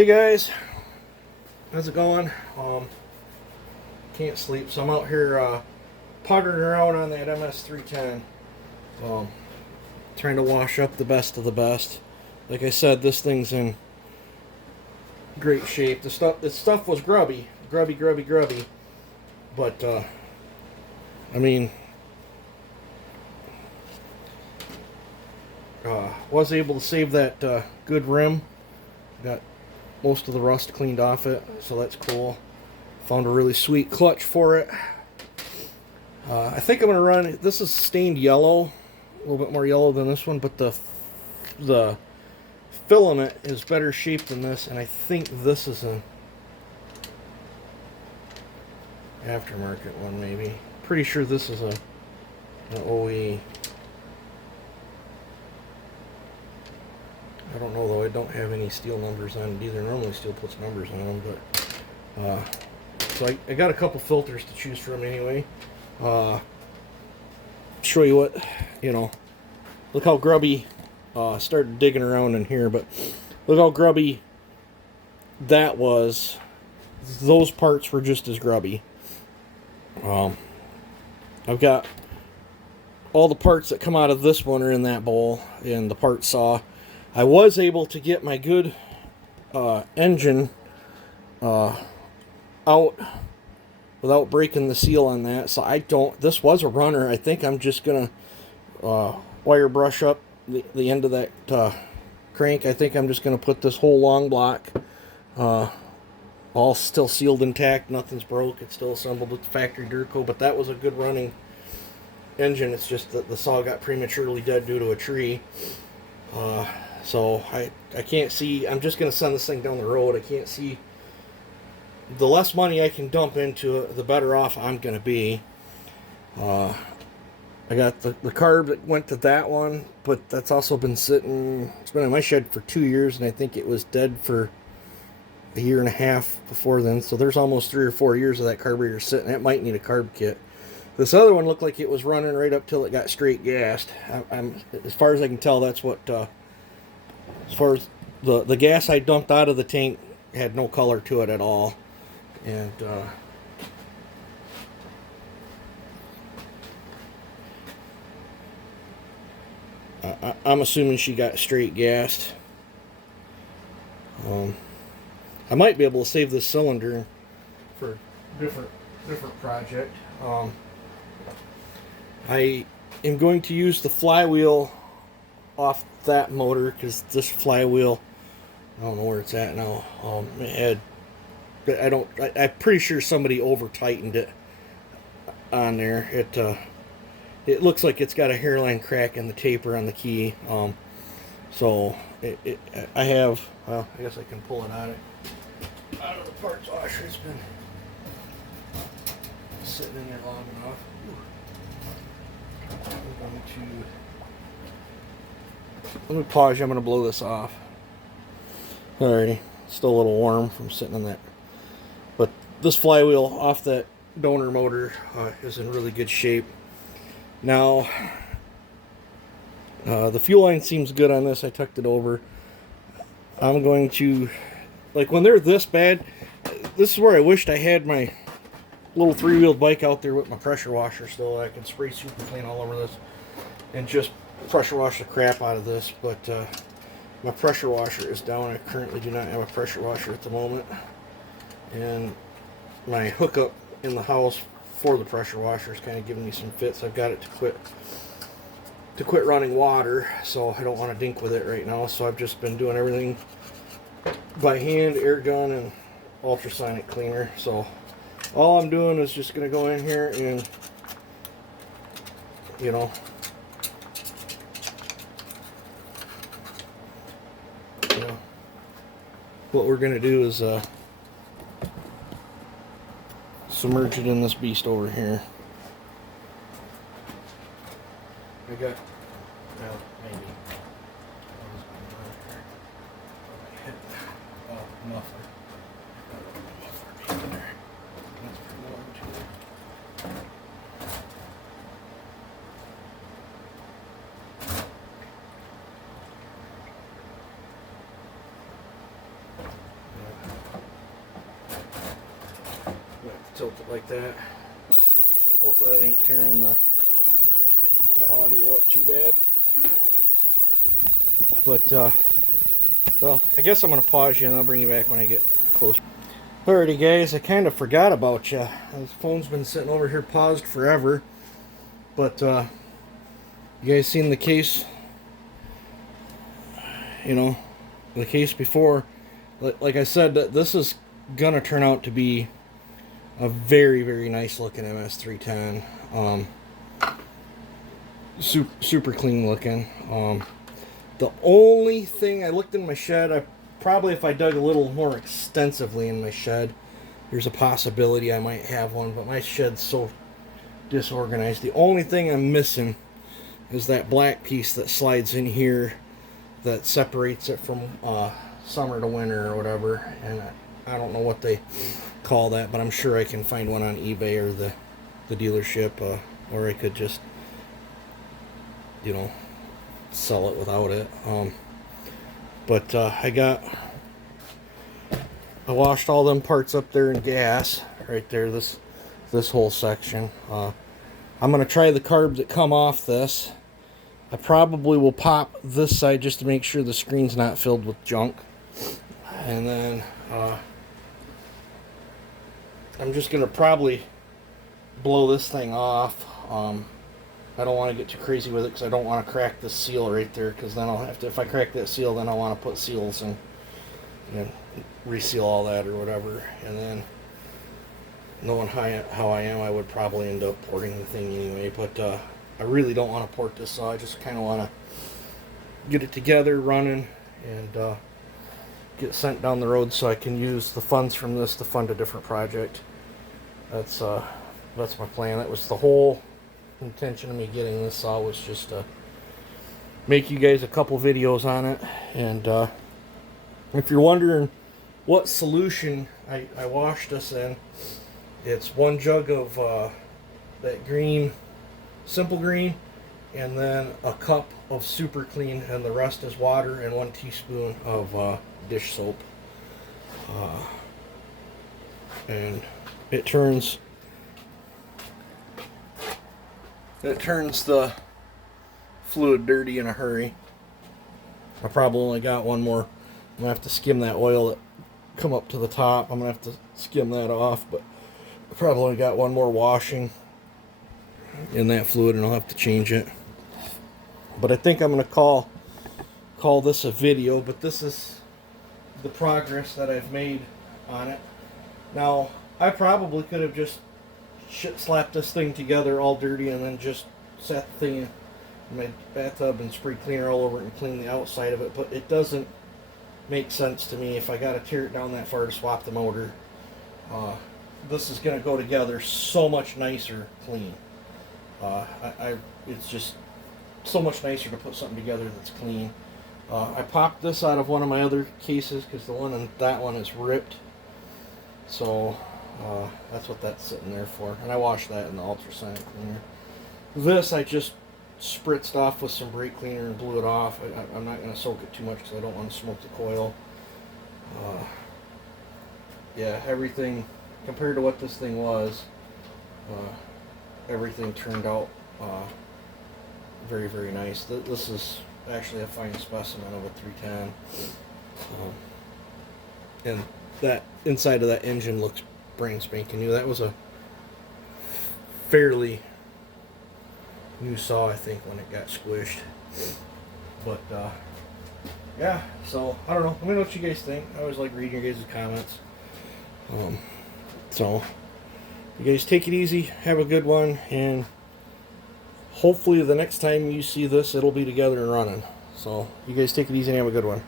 Hey guys, how's it going? Can't sleep, so I'm out here puttering around on that ms310, trying to wash up the best of the best. Like I said, this thing's in great shape. This stuff was grubby, but I mean, was able to save that good rim. Got most of the rust cleaned off it, so that's cool. Found a really sweet clutch for it. I think I'm gonna run. This is stained yellow, a little bit more yellow than this one, but the filament is better shaped than this, and I think this is an aftermarket one, maybe. Pretty sure this is an OE. I don't know though. I don't have any steel numbers on it either. Normally steel puts numbers on them, but so I got a couple filters to choose from anyway. Show you what, look how grubby. Started digging around in here, but look how grubby that was. Those parts were just as grubby. I've got all the parts that come out of this one are in that bowl in the part saw. I was able to get my good engine out without breaking the seal on that. So this was a runner. I think I'm just going to wire brush up the end of that crank. I think I'm just going to put this whole long block all still sealed intact. Nothing's broke. It's still assembled with factory Durco, but that was a good running engine. It's just that the saw got prematurely dead due to a tree. So I can't see. I'm just going to send this thing down the road. I can't see. The less money I can dump into it, the better off I'm going to be. I got the carb that went to that one, but that's also been sitting. It's been in my shed for 2 years, and I think it was dead for a year and a half before then. So there's almost 3 or 4 years of that carburetor sitting. It might need a carb kit. This other one looked like it was running right up till it got straight gassed. I'm as far as I can tell, that's what. As far as the gas I dumped out of the tank had no color to it at all, and I'm assuming she got straight gassed. I might be able to save this cylinder for a different project. I am going to use the flywheel off that motor because this flywheel, I don't know where it's at now. I'm pretty sure somebody over tightened it on there. It looks like it's got a hairline crack in the taper on the key. So I have. Well, I guess I can pull it out of the parts washer. It's been sitting in there long enough. I'm going to. Let me pause you. I'm going to blow this off. Alrighty. Still a little warm from sitting on that. But this flywheel off that donor motor is in really good shape. Now, the fuel line seems good on this. I tucked it over. I'm going to, like when they're this bad, this is where I wished I had my little 3-wheeled bike out there with my pressure washer still. I can spray super clean all over this and just pressure wash the crap out of this, but my pressure washer is down. I currently do not have a pressure washer at the moment, and my hookup in the house for the pressure washer is kind of giving me some fits. I've got it to quit running water, so I don't want to dink with it right now. So I've just been doing everything by hand, air gun, and ultrasonic cleaner. So all I'm doing is just going to go in here and what we're going to do is submerge it in this beast over here. I got, well, maybe. Oh, muffler. Muffler there. That's pretty warm too. tilt it like that. Hopefully that ain't tearing the audio up too bad. But, well, I guess I'm going to pause you and I'll bring you back when I get close. Alrighty guys, I kind of forgot about you. This phone's been sitting over here paused forever. But, you guys seen the case? You know, the case before. Like I said, this is going to turn out to be a very, very nice looking ms310. Super clean looking. The only thing, I looked in my shed, probably if I dug a little more extensively in my shed, there's a possibility I might have one, but my shed's so disorganized. The only thing I'm missing is that black piece that slides in here that separates it from summer to winter or whatever, and I don't know what they call that, but I'm sure I can find one on eBay or the dealership, or I could just, you know, sell it without it. But I washed all them parts up there in gas right there, this whole section. I'm gonna try the carbs that come off this. I probably will pop this side just to make sure the screen's not filled with junk, and then I'm just gonna probably blow this thing off. I don't want to get too crazy with it because I don't want to crack this seal right there, because then I'll have to, if I crack that seal, then I'll want to put seals and reseal all that or whatever. And then, knowing how I am, I would probably end up porting the thing anyway. But I really don't want to port this, so I just kind of want to get it together, running, and get sent down the road so I can use the funds from this to fund a different project. That's my plan. That was the whole intention of me getting this saw, was just to make you guys a couple videos on it. And if you're wondering what solution I washed this in, it's 1 jug of that green, simple green, and then a cup of super clean, and the rest is water, and 1 teaspoon of dish soap. And it turns the fluid dirty in a hurry. I probably only got one more. I'm gonna have to skim that oil that come up to the top. I'm gonna have to skim that off, but I probably only got one more washing in that fluid, and I'll have to change it. But I think I'm gonna call this a video, but this is the progress that I've made on it. Now, I probably could have just slapped this thing together all dirty and then just set the thing in my bathtub and spray cleaner all over it and clean the outside of it, but it doesn't make sense to me if I gotta tear it down that far to swap the motor. This is gonna go together so much nicer clean. It's just so much nicer to put something together that's clean. I popped this out of one of my other cases because the one in that one is ripped, so that's what that's sitting there for. And I washed that in the ultrasonic cleaner. This I just spritzed off with some brake cleaner and blew it off. I'm not going to soak it too much because I don't want to smoke the coil. Yeah, everything compared to what this thing was, everything turned out very, very nice. This is actually a fine specimen of a 310. And that inside of that engine looks brand spanking new. That was a fairly new saw, I think, when it got squished. But yeah, so I don't know. Let me know what you guys think. I always like reading your guys' comments. So you guys take it easy, have a good one, and hopefully the next time you see this, it'll be together and running. So you guys take it easy and have a good one.